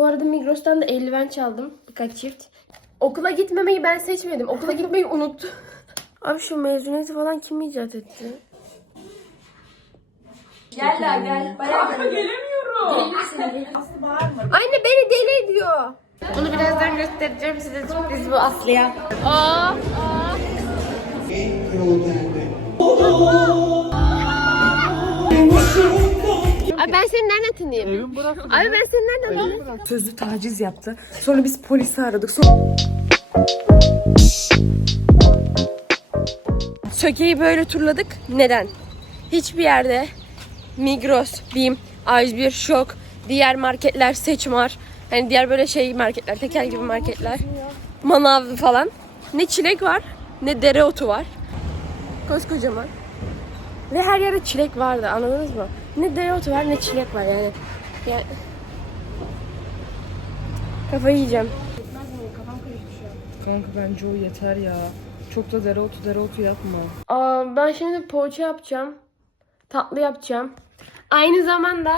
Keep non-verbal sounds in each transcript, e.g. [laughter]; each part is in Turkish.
Bu arada Migros'tan da eldiven çaldım. Birkaç çift. Okula gitmemeyi ben seçmedim. Okula gitmeyi [laughs] unuttum. Abi şu mezuniyeti falan kim icat etti? Gel la gel. Bayağı gel. Gelemiyorum. Anne beni deli ediyor. Onu birazdan göstereceğim size sürpriz bu Aslı'ya. Aa, aa. Abi ben seni nereden tanıyayım? Abi ben seni nereden tanıyayım? Sözlü taciz yaptı. Sonra biz polisi aradık. Sonra... Söke'yi böyle turladık. Neden? Hiçbir yerde Migros, Bim, A101, Şok, diğer marketler, Seçmar, hani diğer böyle şey marketler, tekel gibi marketler, manav falan. Ne çilek var, ne dereotu var. Koskocaman. Ve her yerde çilek vardı anladınız mı? Ne dereotu var ne çilek var yani. yani... Kafayı yiyeceğim. Kanka bence o yeter ya. Çok da dereotu dereotu yapma. Aa, ben şimdi poğaça yapacağım. Tatlı yapacağım. Aynı zamanda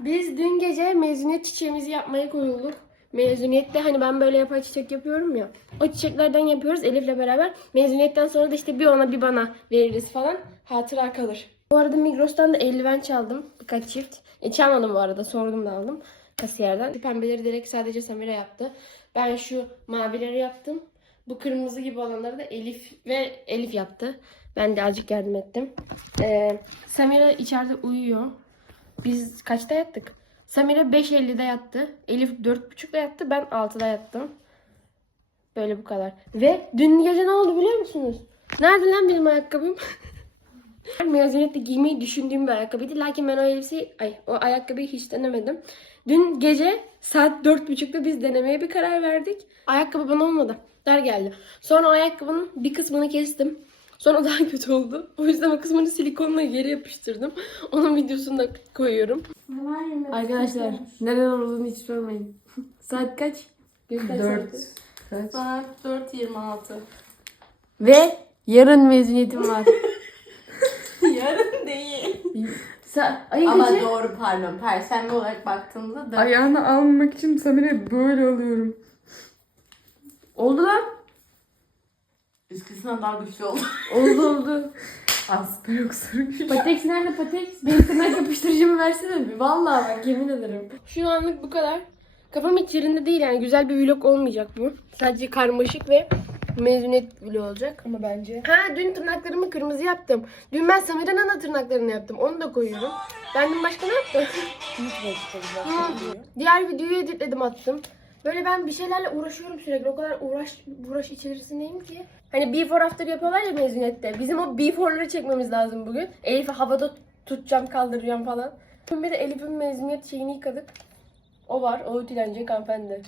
biz dün gece mezuniyet çiçeğimizi yapmaya koyulduk. Mezuniyette hani ben böyle yapay çiçek yapıyorum ya. O çiçeklerden yapıyoruz Elif'le beraber. Mezuniyetten sonra da işte bir ona bir bana veririz falan. Hatıra kalır. Bu arada Migros'tan da eldiven çaldım. Birkaç çift. E, çalmadım bu arada. Sordum da aldım. Kasiyerden. Pembeleri direkt sadece Samira yaptı. Ben şu mavileri yaptım. Bu kırmızı gibi olanları da Elif ve Elif yaptı. Ben de azıcık yardım ettim. Ee, Samira içeride uyuyor. Biz kaçta yattık? Samira 5.50'de yattı. Elif 4.30'da yattı. Ben 6'da yattım. Böyle bu kadar. Ve dün gece ne oldu biliyor musunuz? Nerede lan benim ayakkabım? [laughs] Mezuniyette giymeyi düşündüğüm bir ayakkabıydı. Lakin ben o elbiseyi, ay o ayakkabıyı hiç denemedim. Dün gece saat dört buçukta biz denemeye bir karar verdik. Ayakkabı bana olmadı. Dar geldi. Sonra o ayakkabının bir kısmını kestim. Sonra [laughs] daha kötü oldu. O yüzden o kısmını silikonla geri yapıştırdım. Onun videosunu da koyuyorum. Arkadaşlar neden olduğunu hiç sormayın. [laughs] Saat kaç? Saati. Kaç? Saat 4.26. Ve yarın mezuniyetim var. [laughs] Yarın değil. Sa Ay Ama kaçı? doğru pardon. Perşembe olarak baktığımızda da Ayağını almamak için Samire böyle alıyorum. Oldu lan. üsküsünden daha güçlü oldu. Oldu oldu. [laughs] Aslı yok sarı bir Patex nerede Patex? Benim tırnak yapıştırıcımı versene bir. Vallahi bak yemin ederim. Şu anlık bu kadar. Kafam hiç yerinde değil yani. Güzel bir vlog olmayacak bu. Sadece karmaşık ve mezuniyet vlog olacak. Ama bence Ha dün tırnaklarımı kırmızı yaptım. Dün ben Samira'nın da tırnaklarını yaptım. Onu da koyuyorum. Ben dün başka ne yaptım? [laughs] Diğer videoyu editledim attım. Böyle ben bir şeylerle uğraşıyorum sürekli. O kadar uğraş uğraş içerisindeyim ki. Hani before after yapıyorlar ya mezuniyette. Bizim o before'ları çekmemiz lazım bugün. Elif'i havada tutacağım, kaldıracağım falan. Dün bir de Elif'in mezuniyet şeyini yıkadık. O var. O ütülenecek hanımefendi.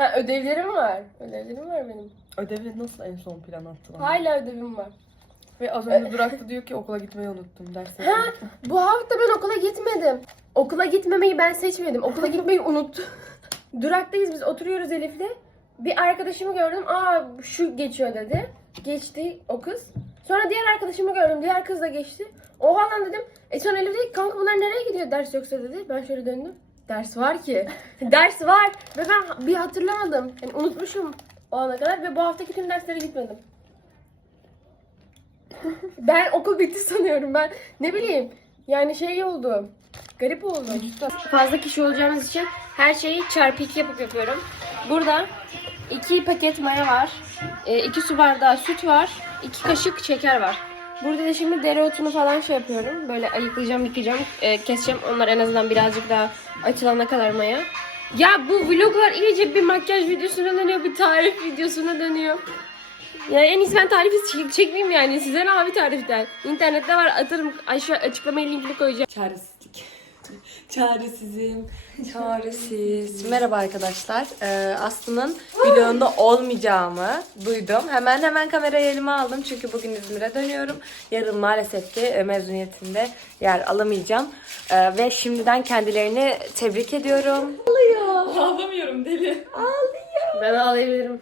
Ha ödevlerim var. Ödevlerim var benim. ödevi nasıl en son plan attı bana? Hala ödevim var. Ve az önce durakta diyor ki okula gitmeyi unuttum derse. Ha, bu hafta ben okula gitmedim. Okula gitmemeyi ben seçmedim. Okula gitmeyi unuttum. [laughs] Duraktayız biz oturuyoruz Elif'le. Bir arkadaşımı gördüm. Aa şu geçiyor dedi. Geçti o kız. Sonra diğer arkadaşımı gördüm. Diğer kız da geçti. Oha lan dedim. E sonra Elif dedi ki, kanka bunlar nereye gidiyor ders yoksa dedi. Ben şöyle döndüm. Ders var ki. [laughs] ders var. Ve ben bir hatırlamadım. Yani unutmuşum o ana kadar. Ve bu haftaki tüm derslere gitmedim. [laughs] ben okul bitti sanıyorum. Ben ne bileyim. Yani şey oldu. Garip oldu. Fazla kişi olacağımız için her şeyi çarpı iki yapıp yapıyorum. Burada iki paket maya var. e, iki su bardağı süt var. iki kaşık şeker var. Burada da şimdi dereotunu falan şey yapıyorum. Böyle ayıklayacağım, yıkayacağım, e, keseceğim. Onlar en azından birazcık daha açılana kadar maya. Ya bu vloglar iyice bir makyaj videosuna dönüyor, bir tarif videosuna dönüyor. Ya en iyisi ben tarifi çek- çekmeyeyim yani. Size ne abi tariften? İnternette var atarım aşağı açıklamaya linkini koyacağım. Çaresizlik. Çaresizim. [laughs] Çaresiz. Merhaba arkadaşlar. Ee, Aslı'nın vlogunda olmayacağımı duydum. Hemen hemen kamerayı elime aldım. Çünkü bugün İzmir'e dönüyorum. Yarın maalesef ki e, mezuniyetimde yer alamayacağım. Ee, ve şimdiden kendilerini tebrik ediyorum. Ağlamıyorum deli. Ben ağlayabilirim.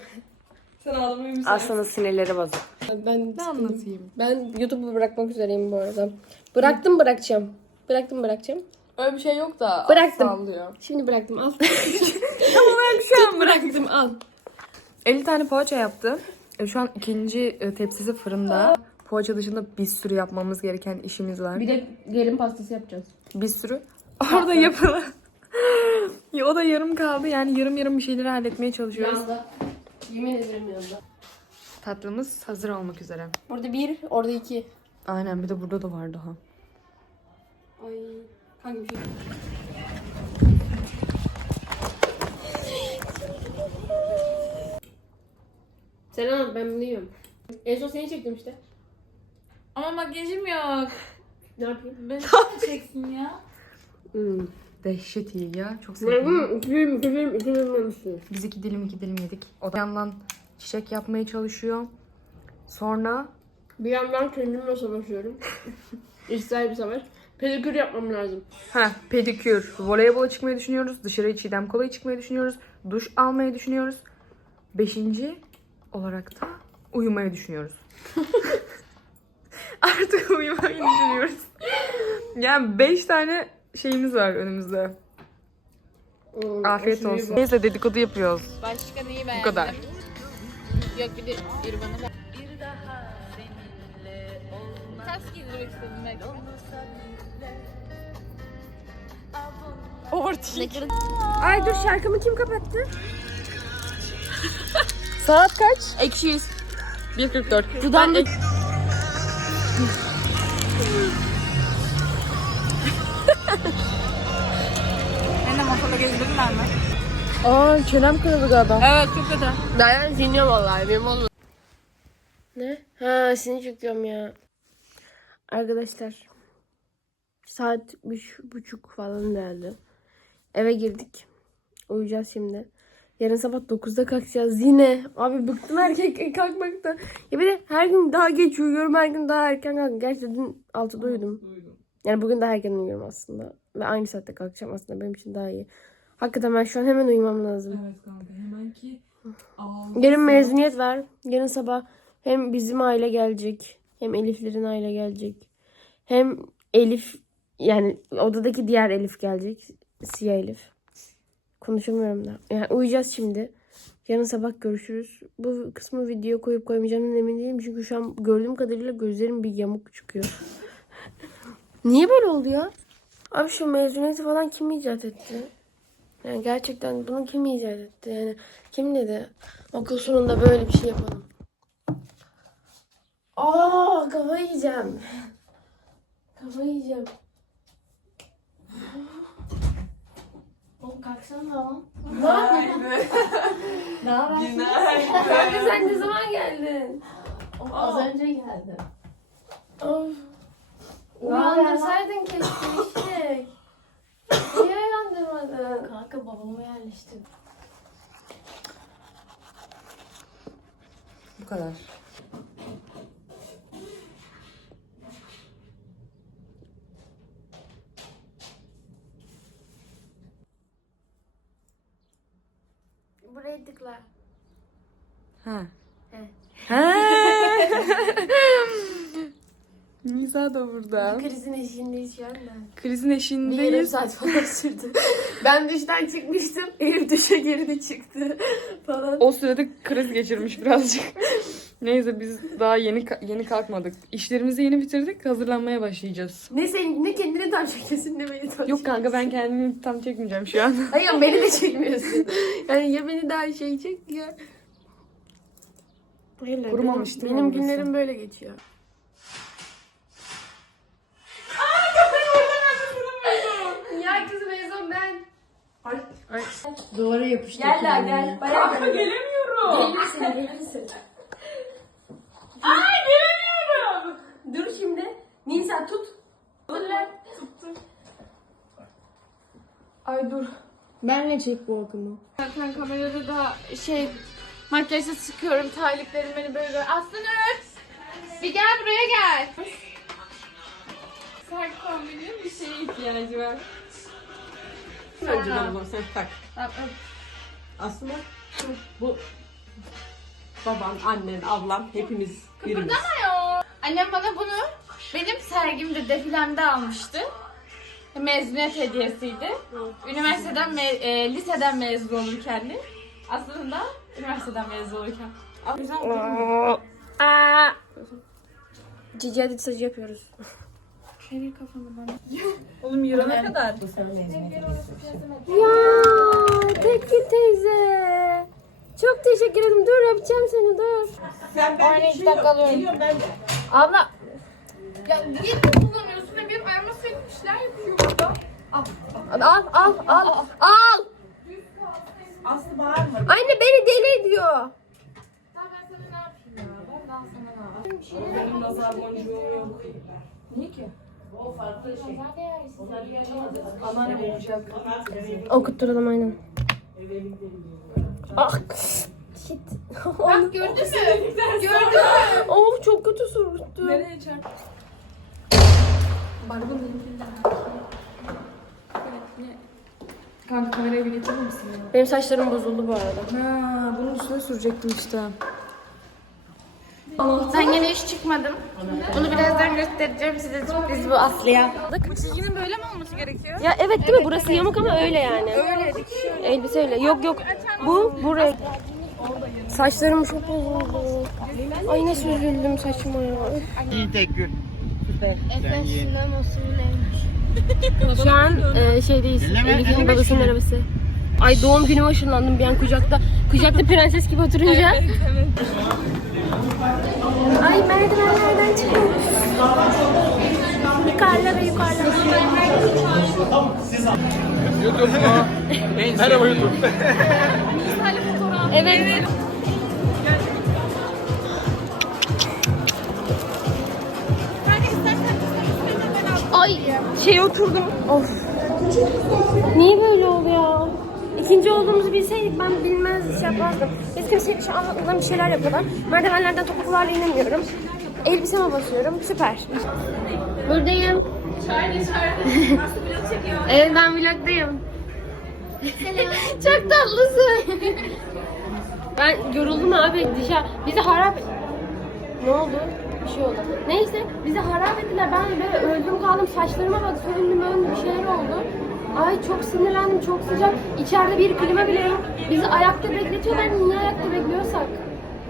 Sen ağlamayı mısın? Aslı'nın sinirleri bozuk. Ben Ne anlatayım? Ben YouTube'u bırakmak üzereyim bu arada. Bıraktım bırakacağım. Bıraktım bırakacağım. Öyle bir şey yok da Bıraktım. sallıyor. Şimdi bıraktım al. [laughs] Şu an bıraktım al. 50 tane poğaça yaptı. E, Şu an ikinci e, tepsisi fırında. Poğaça dışında bir sürü yapmamız gereken işimiz var. Bir de gelin pastası yapacağız. Bir sürü. Orada yapılı. [laughs] Ya o da yarım kaldı. Yani yarım yarım bir şeyleri halletmeye çalışıyoruz. Yanda. Yemin ederim yanda. Tatlımız hazır olmak üzere. Burada bir, orada iki. Aynen bir de burada da var daha. Ay. Kanka bir şey. Selam ben bunu yiyorum. En son seni çektim işte. Ama makyajım yok. Ne yapayım? Ben [laughs] çeksin ya. Hmm. Dehşet iyi ya. Çok sevdim. iki dilim, iki dilim, iki dilim yemişsin. Biz iki dilim iki dilim yedik. O da yandan çiçek yapmaya çalışıyor. Sonra Bir yandan kendimle savaşıyorum. [laughs] İçsel bir savaş. Pedikür yapmam lazım. ha pedikür. Voleybola çıkmayı düşünüyoruz. Dışarıya çiğdem kolayı çıkmayı düşünüyoruz. Duş almayı düşünüyoruz. Beşinci olarak da uyumayı düşünüyoruz. [laughs] Artık uyumayı düşünüyoruz. Yani beş tane şeyimiz var önümüzde. Hmm, Afiyet aşırı iyi olsun. Neyse dedikodu yapıyoruz. Başka neyi Bu beğendin? kadar. Yok bir de bir bana da. Kaç giydirmek istedin belki? Overthink. Ay dur şarkımı kim kapattı? [laughs] Saat kaç? Ekşi yüz. 1.44. Dudağımda... Ben de masada gezdirirler mi? Aa çenem kırıldı galiba. Evet çok kötü. Dayan dinliyorum vallahi benim olmadı. Ne? Ha seni çekiyorum ya. Arkadaşlar saat üç buçuk falan geldi. Eve girdik. Uyuyacağız şimdi. Yarın sabah 9'da kalkacağız yine. Abi bıktım erkek [laughs] kalkmaktan. Ya bir de her gün daha geç uyuyorum. Her gün daha erken kalkıyorum. Gerçi dün 6'da uyudum. Yani bugün daha erken uyuyorum aslında. Ve aynı saatte kalkacağım aslında. Benim için daha iyi. Hakikaten ben şu an hemen uyumam lazım. Evet kanka hemen ki Yarın mezuniyet var. Yarın sabah hem bizim aile gelecek. Hem Elif'lerin aile gelecek. Hem Elif yani odadaki diğer Elif gelecek. Siyah Elif. Konuşamıyorum da. Yani uyuyacağız şimdi. Yarın sabah görüşürüz. Bu kısmı video koyup koymayacağımdan emin değilim. Çünkü şu an gördüğüm kadarıyla gözlerim bir yamuk çıkıyor. [laughs] Niye böyle oldu ya? Abi şu mezuniyeti falan kim icat etti? Yani gerçekten bunu kim icat etti? Yani kim dedi? Okul sonunda böyle bir şey yapalım. Aa kafayı yiyeceğim. Kafayı yiyeceğim. Oğlum kalksana lan. [laughs] Ne yapıyorsun? Ne yapıyorsun? Kanka sen ne zaman geldin? Az önce geldi. Of. Uyandırsaydın keşke işte. Niye uyandırmadın? Kanka babamı yerleştirdim. bu kadar. Burayı tıkla. Ha. He. Ha. Burada. Krizin eşiğindeyiz şu anda. Krizin Bir yarım eşiğindeyiz. saat falan sürdü. [laughs] ben duştan çıkmıştım. Elif duşa girdi çıktı [laughs] falan. O sırada kriz geçirmiş birazcık. [laughs] Neyse biz daha yeni ka- yeni kalkmadık. İşlerimizi yeni bitirdik. Hazırlanmaya başlayacağız. Ne sen ne kendini tam çekiyorsun ne beni tam Yok kanka ben kendimi tam çekmeyeceğim şu an. Hayır beni de çekmiyorsun. Yani ya beni daha şey çek ya. Böyle, Kurumamış değil benim, mi benim orası? günlerim böyle geçiyor. ya kızım en son ben. Ay. Duvara yapıştı. Gel la gel. Bayağı Kanka gelemiyorum. Gelirsin gelirsin. Ay gelemiyorum. Dur şimdi. Nisa tut. Ay dur. Benle çek bu akımı. Zaten kamerada da şey makyajsız çıkıyorum. Terliklerim beni böyle. Aslı Nurt. Bir gel buraya gel. Sen kombinin bir şeye ihtiyacı var. Önceden bunu sen tak. Tamam, Aslında bu baban, annen, ablam hepimiz birimiz. Annem bana bunu benim sergimde defilemde almıştı. mezuniyet hediyesiydi. Üniversiteden, me- e, liseden mezun olurken de aslında üniversiteden mezun olurken. Aa. Cici hadi sacı yapıyoruz. [laughs] Oğlum euro ne kadar? Ya Tekgül teyze. Çok teşekkür ederim. Dur öpeceğim seni dur. Sen ben Aynen, iki dakika alıyorum. Geliyorum ben de. Abla Ya niye kullanıyorsun? Ne bir ayağıma sürekli bir şeyler yapıyor burada. al al al al. Aslı bağırma. Anne beni deli ediyor. Tamam ben sana ne yapayım ya? Ben daha sana ne yapayım? Benim nazar boncuğum yok. Anneanne olacak. Okutturalım aynen. Ah. Shit. [laughs] Bak gördün mü? Gördün mü? of çok kötü sürttü. Nereye çarp? Kanka kamerayı bir getirir misin ya? Benim saçlarım bozuldu bu arada. Ha, bunun üstüne sürecektim işte. Ben yine hiç çıkmadım. Onu birazdan göstereceğim size. Biz bu Aslı'ya. Çizginin böyle mi olması gerekiyor? Ya evet değil mi? Burası yamuk ama öyle yani. Öyle. Elbise öyle. Yok yok. Bu buraya. Saçlarım çok bozuldu. Ay nasıl üzüldüm saçıma ya. İyi tek gün. Sen yiyin. Şu an e, şeydeyiz. Elif'in babasının arabası. Ay doğum günüme ışınlandım bir an kucakta. Kucakta prenses gibi oturunca. Ay merdivenlerden çıkıyoruz. Yukarılara yukarılara. Merhaba YouTube. Evet. Ay şey oturdum. Of. Niye böyle oluyor? İkinci olduğumuzu bilseydik ben bilmez şey yapmazdım. Eskiden şey, şu anlatmadan bir şeyler yapıyorlar. Merdivenlerden topuklarla inemiyorum. Elbiseme basıyorum. Süper. Buradayım. [laughs] evet ben vlogdayım. [laughs] Çok tatlısın. ben yoruldum abi dışarı. Bizi harap... Ne oldu? Bir şey oldu. Neyse bizi harap ettiler. Ben böyle öldüm kaldım. Saçlarıma bak söndüm öndüm bir şeyler oldu. Ay çok sinirlendim çok sıcak. İçeride bir klima bile yok. Bizi ayakta bekletiyorlar. Niye ayakta bekliyorsak?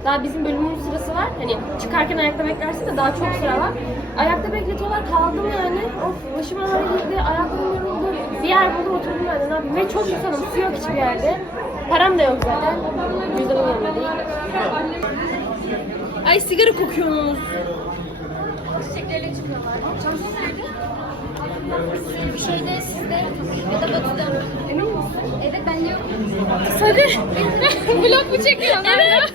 Daha bizim bölümümüz sırası var. Hani çıkarken ayakta beklersin de daha çok sıra var. Ayakta bekletiyorlar. Kaldım yani. Of başım ağrıydı. Ayaklarım yoruldu. Bir yer buldum oturdum yani. Ne yapayım? Ve çok susadım. Su yok hiçbir yerde. Param da yok zaten. Cüzdanım yanımda değil. Ay sigara kokuyorsunuz. Çiçeklerle çıkıyorlar. Çalışma nerede? Şeyde sizde batıda. Emin misin? Evet ben yok. Sakın. Vlog mu çekiyorsun? Evet.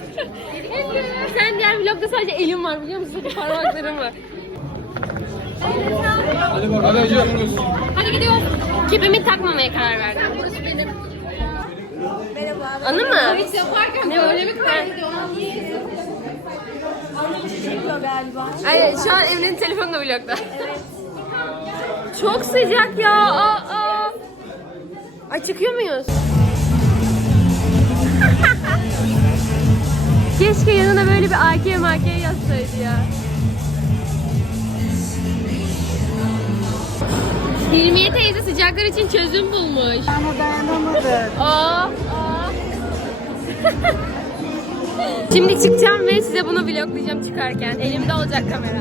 Sen diğer vlogda sadece elim var biliyor musun? Parmaklarım var. Hadi gidiyoruz. Kepimi takmamaya karar verdim. Merhaba. Anı mı? Hiç yaparken Ne böyle mi kaydediyor? Aynen şu an Emre'nin telefonu da vlogda. Evet. Çok sıcak ya. Aa, aa. Ay çıkıyor muyuz? [laughs] Keşke yanına böyle bir AK MK yazsaydı ya. Hilmiye teyze sıcaklar için çözüm bulmuş. Ama dayanamadı. Aa, aa. [laughs] Şimdi çıkacağım ve size bunu vloglayacağım çıkarken. Elimde olacak kamera.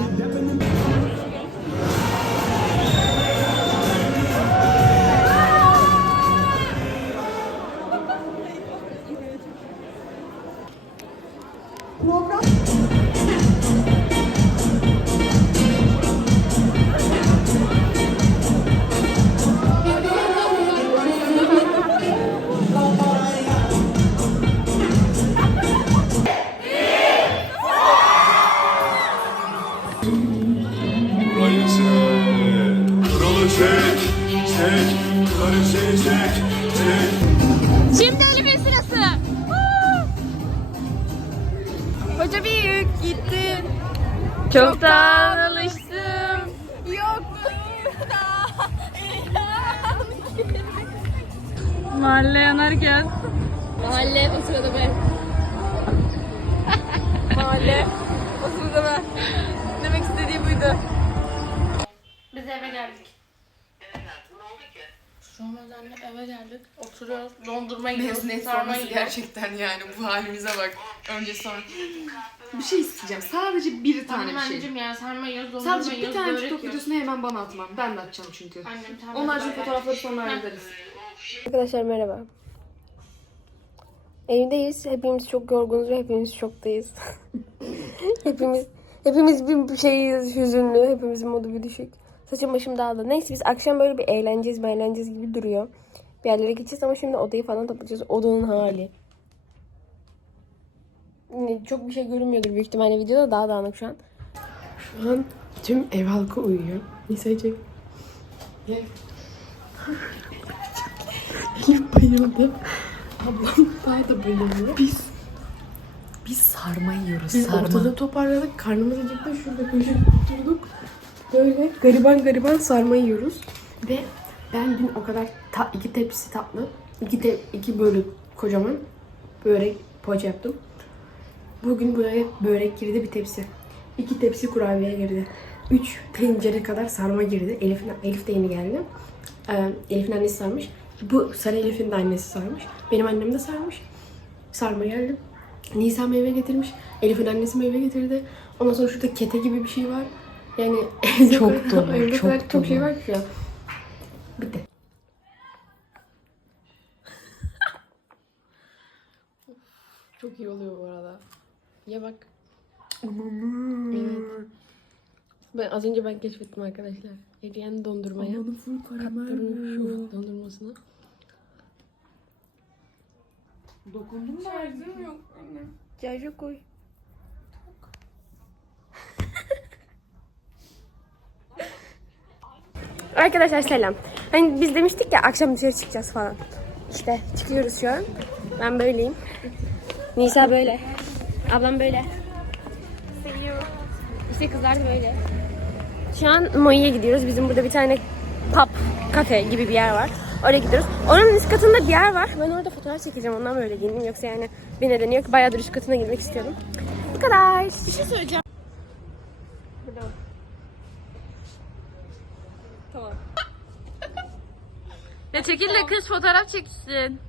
Mahalle yanarken. Mahalle o sırada ben. [laughs] Mahalle. O sırada ben. Demek istediği buydu. Biz eve geldik. Ramazan'da eve geldik. Oturuyoruz. Dondurma yiyoruz. Mezuniyet sarma sonrası yiyoruz. gerçekten yani bu halimize bak. Önce sonra. Bir şey isteyeceğim. Sadece bir tane Annem bir şey. anneciğim ya sarma yiyoruz. Dondurma Sadece bir yiyoruz. tane börek TikTok yiyoruz. videosunu hemen bana atman. Ben de atacağım çünkü. Annem tamam. Onlar için fotoğrafları sonra hallederiz. Arkadaşlar merhaba. Evdeyiz. Hepimiz çok yorgunuz ve hepimiz şoktayız. [laughs] hepimiz hepimiz bir şeyiz hüzünlü. Hepimizin modu bir düşük. Saçım başım dağıldı. Neyse biz akşam böyle bir eğleneceğiz eğleneceğiz gibi duruyor. Bir yerlere gideceğiz ama şimdi odayı falan toplayacağız. Odanın hali. Yine Çok bir şey görünmüyordur büyük ihtimalle videoda daha dağınık şu an. Şu an tüm ev halkı uyuyor. Nisa çek. Gel. Elif bayıldı. Ablam daha da bayıldı. Biz Biz sarma yiyoruz. biz ortada toparladık. Karnımız acıktı. Şurada köşede oturduk. Böyle gariban gariban sarma yiyoruz. Ve ben dün o kadar ta, iki tepsi tatlı, iki, te, iki böyle kocaman börek poğaça yaptım. Bugün buraya börek girdi bir tepsi. İki tepsi kurabiye girdi. Üç tencere kadar sarma girdi. Elif, Elif de yeni geldi. Ee, Elif'in annesi sarmış. Bu sarı Elif'in de annesi sarmış. Benim annem de sarmış. Sarma geldi. Nisa meyve getirmiş. Elif'in annesi meyve getirdi. Ondan sonra şurada kete gibi bir şey var. Yani [laughs] Çok dolu, evde çok kadar çok şey var ki ya. Bitti. [laughs] çok iyi oluyor bu arada. Ye bak. Evet. Ben az önce ben keşfettim arkadaşlar. Eriyen dondurmaya. Katlarını şu dondurmasını. Dokundun mu? Şarjım yok anne. Cacı koy. Arkadaşlar selam. Hani biz demiştik ya akşam dışarı çıkacağız falan. İşte çıkıyoruz şu an. Ben böyleyim. Nisa böyle. Ablam böyle. İşte kızlar da böyle. Şu an Moi'ye gidiyoruz. Bizim burada bir tane pub, kafe gibi bir yer var. Oraya gidiyoruz. Oranın üst katında bir yer var. Ben orada fotoğraf çekeceğim. Ondan böyle giyindim. Yoksa yani bir nedeni yok. Bayağıdır üst katına gitmek istiyorum. Bu kadar. Bir şey söyleyeceğim. Burada. Tamam. [laughs] Ya çekil de kız fotoğraf çeksin.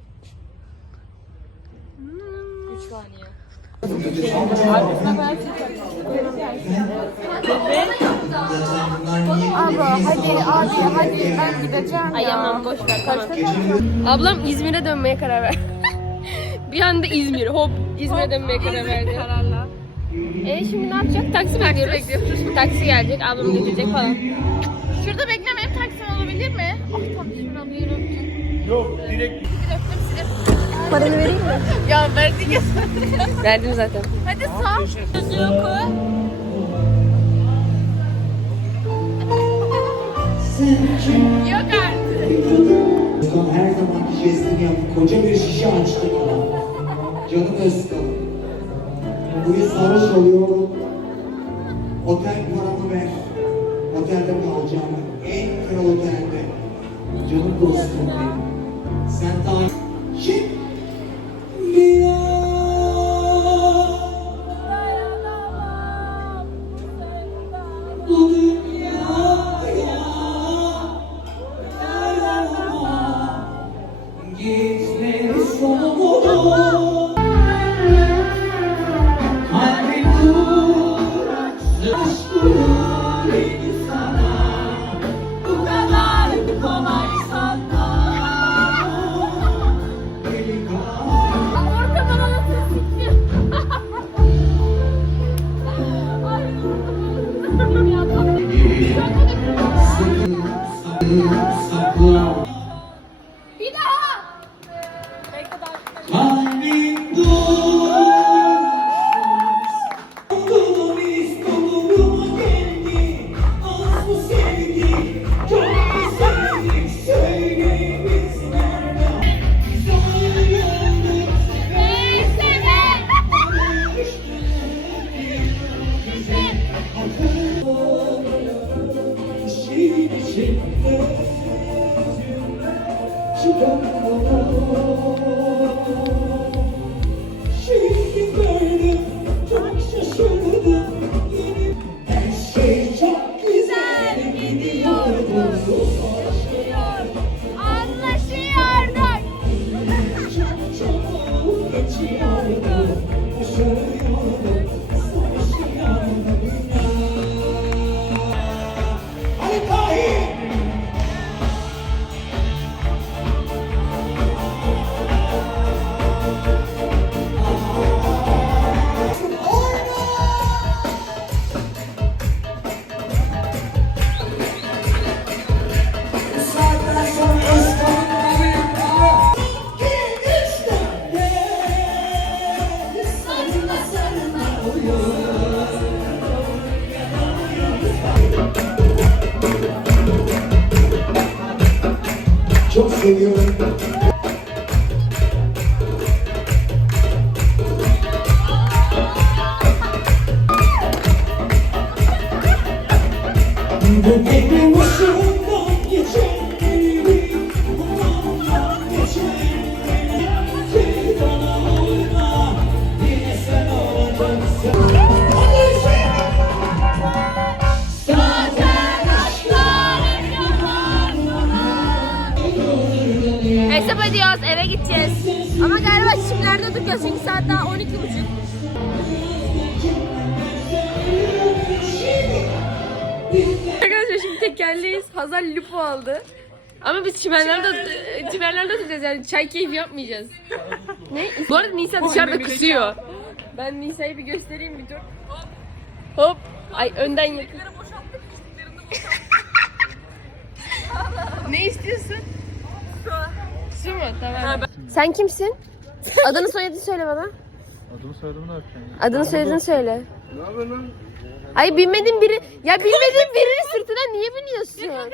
Abla hadi abi hadi ben gideceğim Ay aman boş ver tamam. Ablam İzmir'e dönmeye karar verdi. bir anda İzmir hop İzmir'e dönmeye karar verdi. E şimdi ne yapacak? Taksi bekliyoruz. Taksi gelecek, ablam götürecek falan. Şurada beklemeyip taksim olabilir mi? Ah tam şuram yürüyorum. Yok direkt Paranı vereyim mi? Ya verdik ya. Verdim zaten. Hadi sağ. Çocuğu koy. Yok artık. Özkan her zamanki jestini yaptı. Koca bir şişe açtı bana. Canım Özkan. Bugün sarhoş oluyorum. 지금보다 Ama galiba çimlerde duracağız çünkü saat daha 12.30. Arkadaşlar şimdi tekerleğiz. Hazal lupo aldı. Ama biz çimenlerde çimenlerde duracağız yani çay keyfi yapmayacağız. ne? Bu arada Nisa dışarıda kusuyor. Ben Nisa'yı bir göstereyim bir dur. Hop. Ay önden yakın. [laughs] ne istiyorsun? Su. Su mu? Tamam. Sen kimsin? Adını soyadını söyle bana. Adımı soyadımı ne yapacaksın ya? Adını soyadını söyle. Ay bilmediğin biri ya bilmediğin birinin sırtına niye biniyorsun?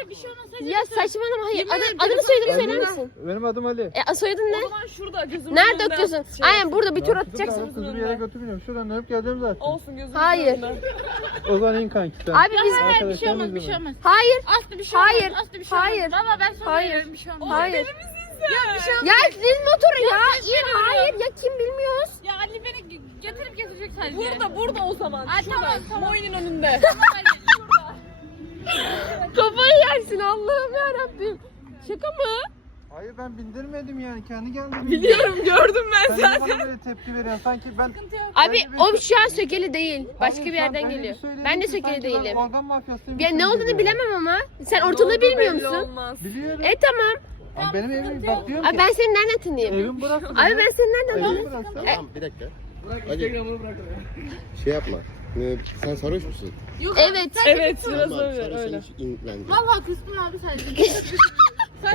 Ya saçmalama hayır. Adı, adını soyadını söyler misin? Benim adım Ali. E soyadın ne? Şurada gözümün Nerede okuyorsun? Aynen burada bir tur atacaksın. Kızı bir yere götürmüyorum. Şuradan dönüp geleceğim zaten. Olsun gözümün Hayır. O zaman in kanki sen. Abi biz Arkadaşlar bir şey olmaz, bir şey olmaz. hayır. Aslı bir şey Hayır. olmaz. Aslı bir şey Hayır. olmaz. Valla ben sana Hayır. veriyorum bir şey olmaz. Hayır. Ya siz motoru ya. İn hayır ya kim bilmiyoruz. Ya Ali beni getirip getirecek sadece. Burada burada o zaman. Ay tamam tamam. Moynin önünde. [laughs] Kafayı yersin Allah'ım ya Rabbim. Şaka mı? Hayır ben bindirmedim yani. Kendi geldi. Biliyorum gördüm ben Sen zaten. niye bana böyle tepki veriyorsun? Sanki ben... Abi Bence bir- o şu an sökeli değil. Başka Abi bir sen yerden bir geliyor. söyledin Ben de ki sökeli sanki değilim. Organ mafyasıyım. Ya ne olduğunu bilemem ama. Sen ortalığı bilmiyor musun? Biliyorum. E tamam. Abi benim evim bak diyorum Abi ki. ben seni nereden tanıyayım? Evim burası. Abi ben seni nereden tanıyayım? Evim burası. Tamam bir dakika. Hadi. Şey yapma. Ee, sen sarhoş musun? Evet. Evet biraz Tamam, öyle sarhoş öyle. hiç inlendim. Valla kıstım abi [laughs] sadece.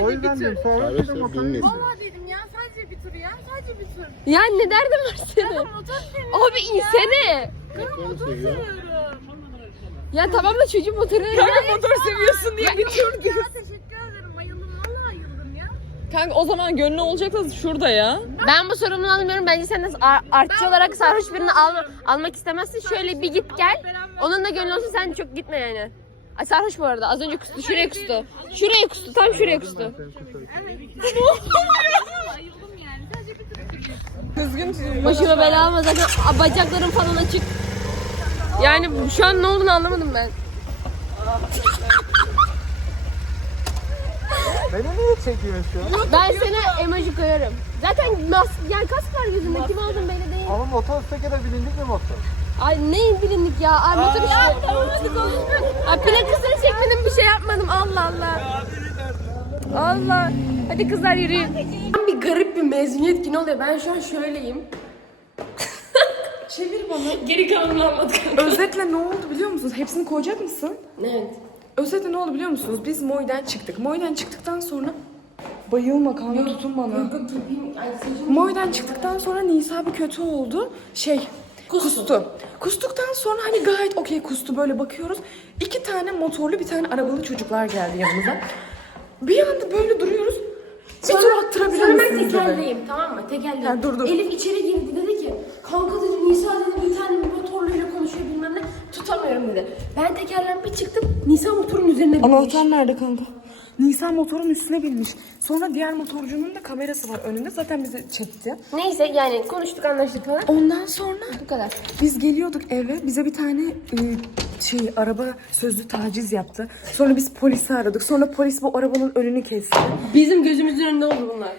O yüzden diyorum. Sarhoş Sarhoş dedim binmesin. Valla dedim ya sadece bir tur ya. Sadece bir tur. Ya ne derdin var senin? Motor seviyorum. Abi insene. Motoru seviyor. Ya tamam da çocuğun motoru. Kanka motor seviyorsun diye bir tur diyor. Teşekkür ederim. Ayıldım valla ayıldım ya. Kanka o zaman gönlü olacaksa şurada ya. Ben bu sorumluluğu almıyorum. Bence sen de ar- artçı olarak sarhoş birini alma, almak istemezsin. Şöyle bir git gel. Onun da gönlü olsa sen çok gitme yani. Ay sarhoş bu arada. Az önce kustu. Şuraya kustu. Şuraya kustu. Tam şuraya kustu. Kızgın. Başıma bela alma zaten a- bacaklarım falan açık. Yani şu an ne olduğunu anlamadım ben. Beni niye çekiyorsun? Ben sana emoji koyarım. Zaten mas yani kask var yüzünde. Kim olduğun belli değil. Ama motor sekede bilindik mi motor? Ay ne bilindik ya. Ay motor işte. Ay plakasını çekmedim bir şey yapmadım. Allah Allah. Allah. Hadi kızlar yürüyün. Bir garip bir mezuniyet günü oluyor. Ben şu an şöyleyim. [laughs] Çevir bana. Geri kalanını anladık. Özetle ne oldu biliyor musunuz? Hepsini koyacak mısın? Evet. Özetle ne oldu biliyor musunuz? Biz Moy'den çıktık. Moy'den çıktıktan sonra bayılma kanka tutun bana. Moy'dan çıktıktan sonra Nisa bir kötü oldu. Şey kustu. Kustuktan sonra hani gayet okey kustu böyle bakıyoruz. İki tane motorlu bir tane arabalı çocuklar geldi yanımıza. Bir anda böyle duruyoruz. Bir tur attırabilir Sonra ben misiniz dedi. tekeldeyim tamam mı? Tekeldeyim. Ha, dur, dur. Elif içeri girdi dedi ki kanka dedi Nisa dedi bir tutamıyorum dedi. Ben tekerlen bir çıktım Nisa motorun üzerine binmiş. Anahtar nerede kanka? Nisa motorun üstüne binmiş. Sonra diğer motorcunun da kamerası var önünde. Zaten bizi çekti. Neyse yani konuştuk anlaştık falan. Ondan sonra Bu kadar. biz geliyorduk eve. Bize bir tane e, şey araba sözlü taciz yaptı. Sonra biz polisi aradık. Sonra polis bu arabanın önünü kesti. Bizim gözümüzün önünde oldu bunlar.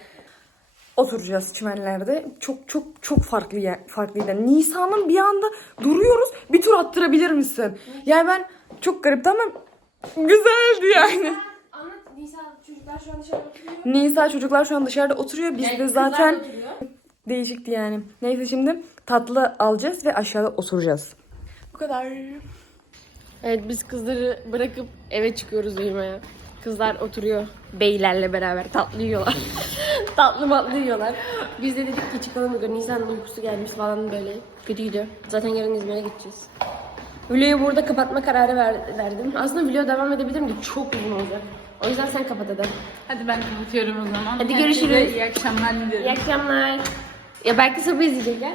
Oturacağız çimenlerde. Çok çok çok farklı yer, farklıydı. Nisa'nın bir anda duruyoruz. Bir tur attırabilir misin? Yani ben çok garipti ama güzeldi yani. Anlat Nisa çocuklar şu an dışarıda oturuyor. Nisa çocuklar şu an dışarıda oturuyor. Biz de zaten değişikti yani. Neyse şimdi tatlı alacağız ve aşağıda oturacağız. Bu kadar. Evet biz kızları bırakıp eve çıkıyoruz uyumaya. Kızlar oturuyor beylerle beraber tatlı yiyorlar. [laughs] tatlı matlı yiyorlar. Biz de dedik ki çıkalım bugün Nisan'ın uykusu gelmiş falan böyle kötüydü. Zaten yarın İzmir'e gideceğiz. Vlogu burada kapatma kararı ver- verdim. Aslında vlog devam edebilirim de çok uzun olacak. O yüzden sen kapat hadi. Hadi ben kapatıyorum o zaman. Hadi Herkese görüşürüz. İyi akşamlar İyi diliyorum. akşamlar. Ya belki sabah izleyecekler.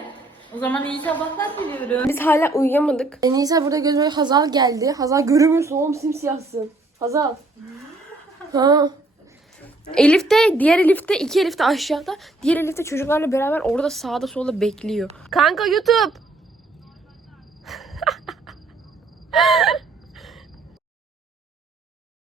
O zaman iyi sabahlar diliyorum. Biz hala uyuyamadık. E, Nisa burada gözüme Hazal geldi. Hazal göremiyorsun oğlum simsiyahsın. Hazal. Ha. Elif de diğer Elif de iki Elif de aşağıda. Diğer Elif de çocuklarla beraber orada sağda solda bekliyor. Kanka YouTube. [laughs]